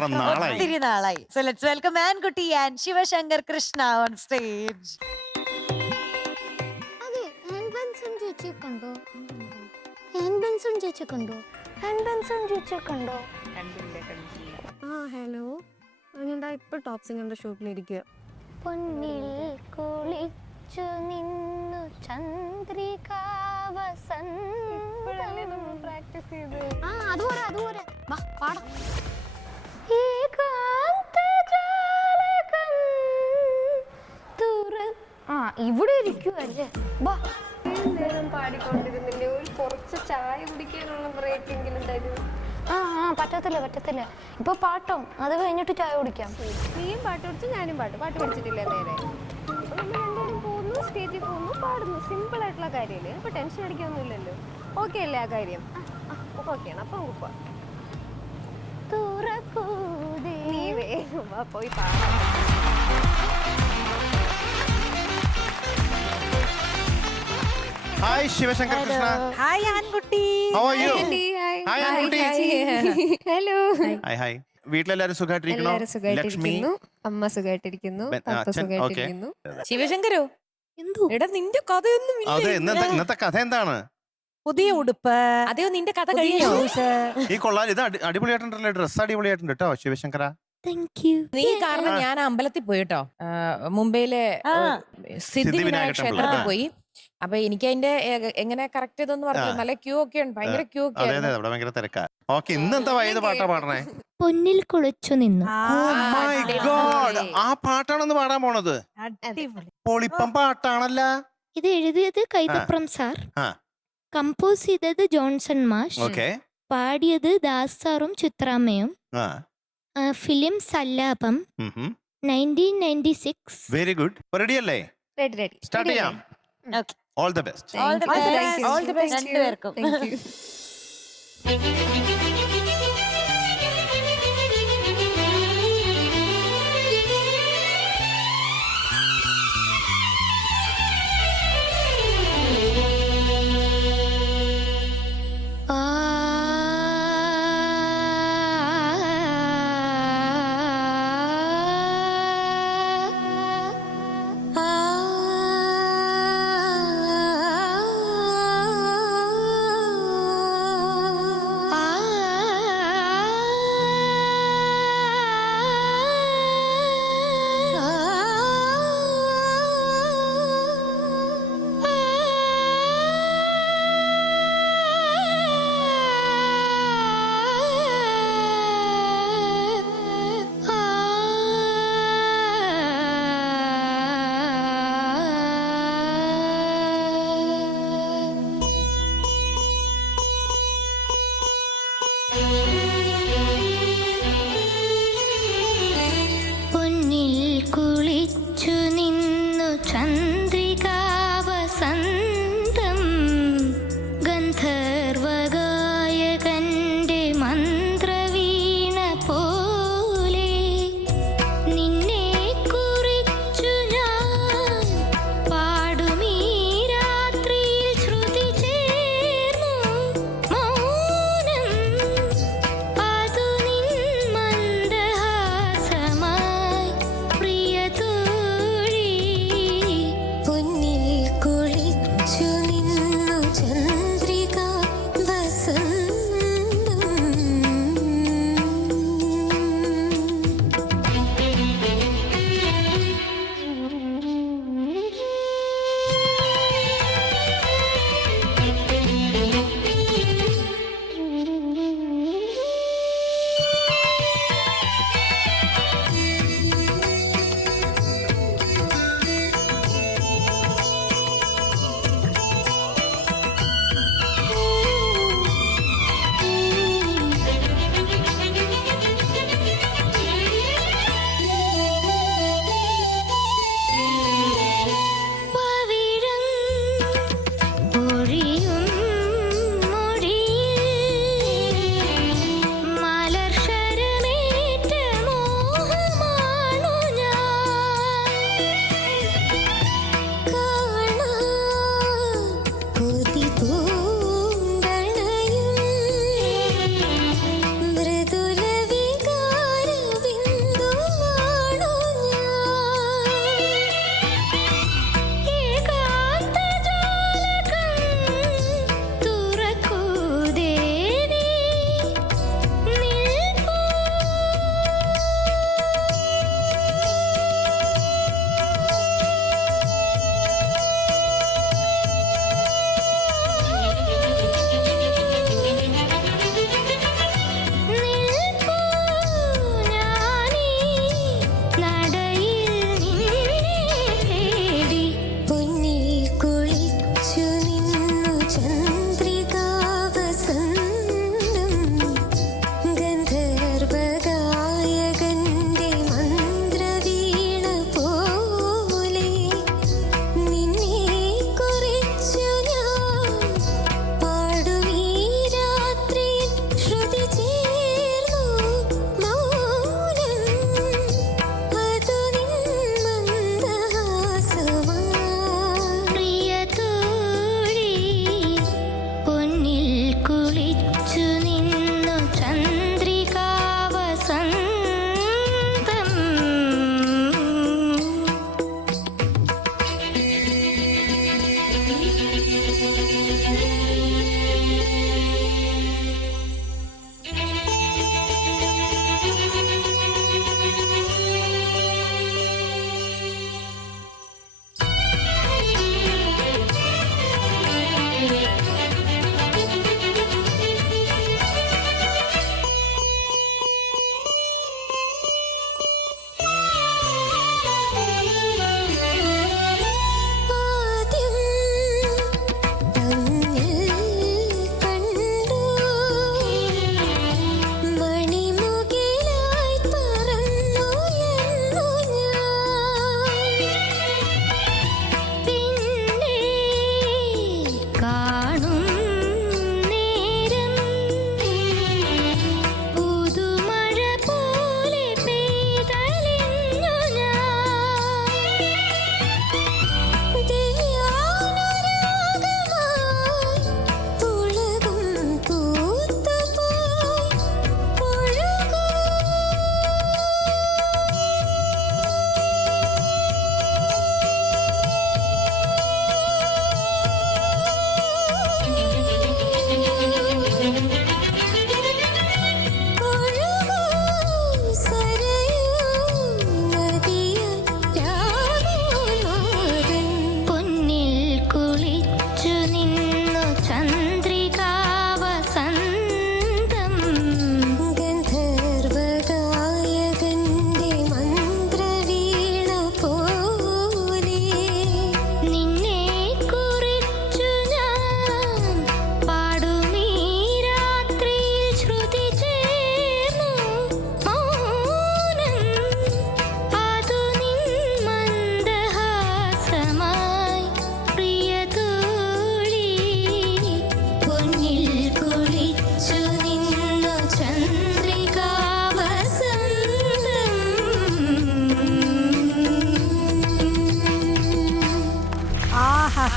ഒത്തിരി നാളായി. So let's welcome Annkutty and Sivasankar Krishna on stage അതെ ഹാൻഡ് ചേച്ചി കണ്ടോ? ഹാൻഡ് ബെൻസൺ ചേച്ചി കണ്ടോ? ഹാൻഡ് ബെൻസൺ ചേച്ചി കണ്ടോ? ആ ഹലോ ഞാൻ ഇപ്പൊ ടോപ് സിംഗറിന്റെ ഷോപ്പിലിരിക്കുക പൊന്നിൽ കുളിച്ചു നിന്നു ചന്ദ്രിക പ്രാക്ടീസ് ചെയ്ത് ആ അതുപോലെ അതുപോലെ. വാ പാടാം. ആ ഇവിടെ ഇരിക്കുവല്ലേ വാ. നേരം പാടിക്കൊണ്ടിരുന്നില്ലേ? ഒരു കുറച്ച് ചായ കുടിക്കാനുള്ള ബ്രേക്കെങ്കിലും തരൂ. ആ ആ പറ്റത്തില്ല പറ്റത്തില്ല. ഇപ്പൊ പാട്ടോ അത് കഴിഞ്ഞിട്ട് ചായ കുടിക്കാം. നീയും പാട്ട് പഠിച്ചു ഞാനും പാട്ട്. പാട്ട് പഠിച്ചിട്ടില്ല നേരെ? അപ്പൊ നമ്മൾ രണ്ടുപേരും പോകുന്നു സ്റ്റേജിൽ പോകുന്നു പാടുന്നു. സിമ്പിൾ ആയിട്ടുള്ള കാര്യമല്ലേ? ഇപ്പൊ ടെൻഷൻ അടിക്കാനൊന്നുമില്ലല്ലോ. ഓക്കെ അല്ലേ ആ കാര്യം? ഓക്കെയാണ് അപ്പം ഉപ്പ പോവാം. തുറക്കൂതേ. നീ വേഗം പോയി പാടാം. Hi Sivasankar Krishna hi are you? Hi Annkutty hello hi hi വീട്ടിലെല്ലാരും സുഖമായിട്ടിരിക്കണോ എല്ലാവരും ലക്ഷ്മി? സുഖമായിട്ടിരിക്കുന്നു അമ്മ സുഖമായിട്ടിരിക്കുന്നു. സുഖമായിട്ടിരിക്കുന്നു ശിവശങ്കരോ? എന്തോ? എടാ നിന്റെ കഥയൊന്നും ഇല്ല? അതെ ഇന്നത്തെ ഇന്നത്തെ കഥ എന്താണ്? പുതിയ ഉടുപ്പ്. അതെയോ നിന്റെ കഥ കഴിഞ്ഞോ. ഈ കൊള്ളാൻ ഇത് അടി- അടിപൊളിയായിട്ടുണ്ടല്ലോ. ഡ്രസ് അടിപൊളിയായിട്ടുണ്ട് കേട്ടോ ശിവശങ്കര. താങ്ക് യു നീ കാരണം ഞാൻ അമ്പലത്തിൽ പോയി കേട്ടോ ആ, മുംബൈയിലെ ആ. സിദ്ധിവിനായക സിദ്ധിവിനായക ക്ഷേത്രത്തിൽ. പോയി. അപ്പൊ എനിക്ക് അതിന്റെ എ- എങ്ങനെ കറക്റ്റ് ഇതൊന്നും പറഞ്ഞു ആ. നല്ല ക്യൂ ഒക്കെ ഉണ്ട്. ഭയങ്കര ക്യൂ ഒക്കെ അതെ അതെ. ആയിരുന്നു. അവിടെ ഭയങ്കര തിരക്കാ. ഓക്കെ ഇന്ന് എന്താ ഏത് പാട്ടാ പാടണേ? പൊന്നിൽ കുളിച്ചു നിന്നു. ആ, അടിപൊളി. ആ പാട്ടാണെന്ന് പാടാൻ പോണത്. അടിപൊളി. പൊളിപ്പം പാട്ടാണല്ല. ഇത് എഴുതിയത് കൈതപ്രം സാർ. ആ. കമ്പോസ് ചെയ്തത് ജോൺസൺ മാഷ്. ഓക്കെ. പാടിയത് ദാസ് സാറും ചിത്രാമ്മയും. ആ, Film Sallapam nineteen ninety six very good ready അല്ലേ റെഡി റെഡി സ്റ്റാർട്ട് ചെയ്യാം Okay. All the best All the Thank you. best. Thank you. All the best. രണ്ടുപേർക്കും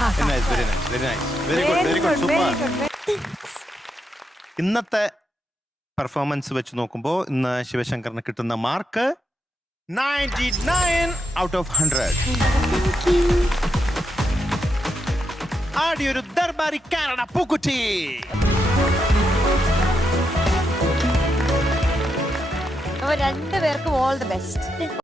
very nice very nice very good very good super ഇന്നത്തെ performance വെച്ച് നോക്കുമ്പോൾ ഇന്ന് ശിവശങ്കറിന് കിട്ടുന്ന mark ninety nine out of hundred ആടിയൊരു Darbari Kanada പൂക്കുറ്റി. രണ്ടുപേർക്കും ഓൾ ദി ബെസ്റ്റ്